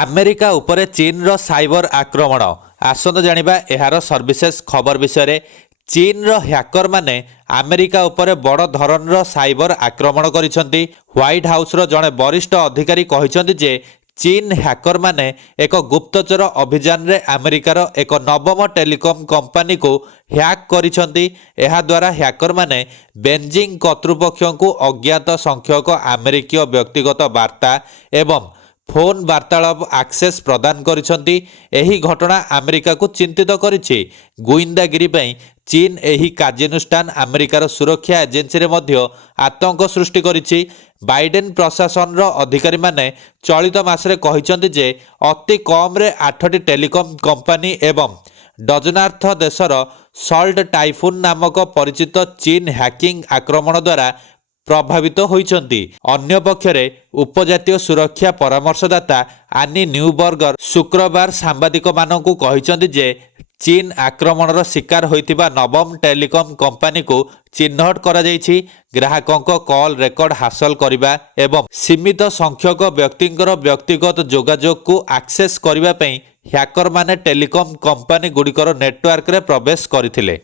America ଉପରେ ଚୀନର cyber ଆକ୍ରମଣ। ଆସନ୍ତୁ ଜାଣିବା ଏହାର ସର୍ଭିସେସ୍ ଖବର ବିଷୟରେ। ଚୀନର ହ୍ୟାକରମାନେ ଆମେରିକା ଉପରେ ବଡ଼ ଧରଣର ସାଇବର ଆକ୍ରମଣ କରିଛନ୍ତି। ହ୍ୱାଇଟ୍ ହାଉସ୍ର ଜଣେ ବରିଷ୍ଠ ଅଧିକାରୀ କହିଛନ୍ତି ଯେ ଚୀନ ହ୍ୟାକରମାନେ ଏକ ଗୁପ୍ତଚର ଅଭିଯାନରେ ଆମେରିକାର ଏକ ନବମ ଟେଲିକମ୍ କମ୍ପାନୀକୁ ହ୍ୟାକ୍ କରିଛନ୍ତି। ଏହାଦ୍ୱାରା ହ୍ୟାକରମାନେ ବେଜିଂ କର୍ତ୍ତୃପକ୍ଷଙ୍କୁ ଅଜ୍ଞାତ ସଂଖ୍ୟକ ଆମେରିକୀୟ ବ୍ୟକ୍ତିଗତ ବାର୍ତ୍ତା ଏବଂ ଫୋନ୍ ବାର୍ତ୍ତାଳାପ ଆକ୍ସେସ୍ ପ୍ରଦାନ କରିଛନ୍ତି। ଏହି ଘଟଣା ଆମେରିକାକୁ ଚିନ୍ତିତ କରିଛି। ଗୁଇନ୍ଦାଗିରି ପାଇଁ ଚୀନ ଏହି କାର୍ଯ୍ୟାନୁଷ୍ଠାନ ଆମେରିକାର ସୁରକ୍ଷା ଏଜେନ୍ସିରେ ମଧ୍ୟ ଆତଙ୍କ ସୃଷ୍ଟି କରିଛି। ବାଇଡେନ୍ ପ୍ରଶାସନର ଅଧିକାରୀମାନେ ଚଳିତ ମାସରେ କହିଛନ୍ତି ଯେ ଅତି କମ୍ରେ 8ଟି ଟେଲିକମ୍ କମ୍ପାନୀ ଏବଂ ଡଜନାର୍ଥ ଦେଶର ସଲ୍ଟ ଟାଇଫୁନ୍ ନାମକ ପରିଚିତ ଚୀନ ହ୍ୟାକିଂ ଆକ୍ରମଣ ଦ୍ୱାରା ପ୍ରଭାବିତ ହୋଇଛନ୍ତି। ଅନ୍ୟପକ୍ଷରେ ଉପଜାତୀୟ ସୁରକ୍ଷା ପରାମର୍ଶଦାତା ଆନି ନ୍ୟୁବର୍ଗର ଶୁକ୍ରବାର ସାମ୍ବାଦିକମାନଙ୍କୁ କହିଛନ୍ତି ଯେ ଚୀନ ଆକ୍ରମଣର ଶିକାର ହୋଇଥିବା ନବମ ଟେଲିକମ୍ କମ୍ପାନୀକୁ ଚିହ୍ନଟ କରାଯାଇଛି। ଗ୍ରାହକଙ୍କ କଲ୍ ରେକର୍ଡ ହାସଲ କରିବା ଏବଂ ସୀମିତ ସଂଖ୍ୟକ ବ୍ୟକ୍ତିଙ୍କର ବ୍ୟକ୍ତିଗତ ଯୋଗାଯୋଗକୁ ଆକ୍ସେସ୍ କରିବା ପାଇଁ ହ୍ୟାକରମାନେ ଟେଲିକମ୍ କମ୍ପାନୀଗୁଡ଼ିକର ନେଟୱାର୍କରେ ପ୍ରବେଶ କରିଥିଲେ।